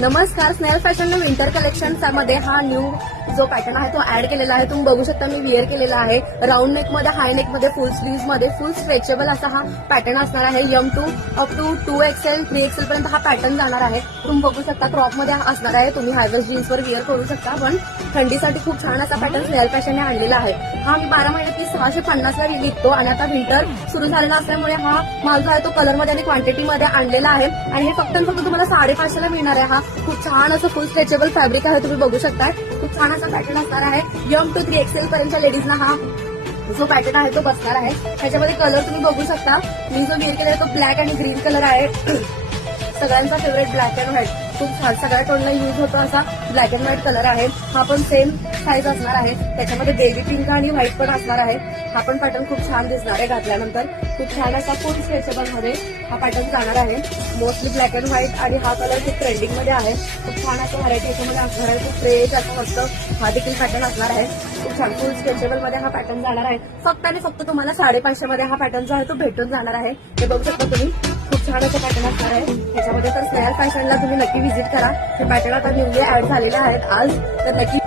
नमस्कार, Snehal fashion winter collection मध्ये हा न्यू जो पॅटर्न आहे तो ऍड केलेला आहे. तुम्ही बघू शकता मी वेअर केलेला आहे. राऊंड नेक मध्ये, हाय नेक मध्ये, फुल स्लीव्ह मध्ये, फुल स्ट्रेचेबल असा हा पॅटर्न असणार आहे. M2 up to 2XL 3XL पर्यंत हा पॅटर्न जाणार आहे. तुम्ही बघू शकता क्रॉप मध्ये असणार आहे. तुम्ही हायवेस्ट जीन्सवर वेअर करू शकता. पण थंडीसाठी खूप छान असा पॅटर्न स्नेहल फॅशनने आणलेला आहे. हा मी 12 महिन्यात 650 ला विकतो आणि आता विंटर सुरू झालेला असल्यामुळे हा माल जो आहे तो कलर मध्ये आणि क्वांटिटी मध्ये आणलेला आहे. आणि हे फक्त तुम्हाला 550 ला मिळणार आहे. हा खूप छान असं फुल स्ट्रेचेबल फॅब्रिक आहे. तुम्ही बघू शकता खूप छान असा पॅटर्न असणार आहे. M2 3XL पर्यंतच्या लेडीजला हा जो पॅटर्न आहे तो बसणार आहे. त्याच्यामध्ये कलर तुम्ही बघू शकता. मी जो वेअर केलेला तो ब्लॅक आणि ग्रीन कलर आहे. सगळ्यांचा फेवरेट ब्लॅक अँड व्हाईट, खूप छान सगळ्या टोनला यूज होतो असा ब्लॅक अँड व्हाईट कलर आहे. हा पण सेम साईज असणार आहे. त्याच्यामध्ये बेबी पिंक आणि व्हाईट पण असणार आहे. हा पण पॅटर्न खूप छान दिसणार आहे घातल्यानंतर. खूप छान असा फुल स्ट्रेचेबल मध्ये हा पॅटर्न जाणार आहे. मोस्टली ब्लॅक अँड व्हाईट आणि हा कलर खूप ट्रेंडिंग मध्ये आहे. खूप छान असं व्हरायटी याच्यामध्ये असणार आहे. खूप फ्रेश असं मस्त हा देखील पॅटर्न असणार आहे. खूप छान फुल स्ट्रेचेबल मध्ये हा पॅटर्न जाणार आहे. फक्त आणि फक्त तुम्हाला 550 मध्ये हा पॅटर्न जो आहे तो भेटून जाणार आहे. हे बघू शकता तुम्ही. खूप छान असं पॅटर्न असणार आहे त्याच्यामध्ये. तर स्नेहल फॅशनला तुम्ही नक्की व्हिजिट करा. हे पॅटर्न आता न्यूली ऍड झालेले आहेत आज, तर नक्की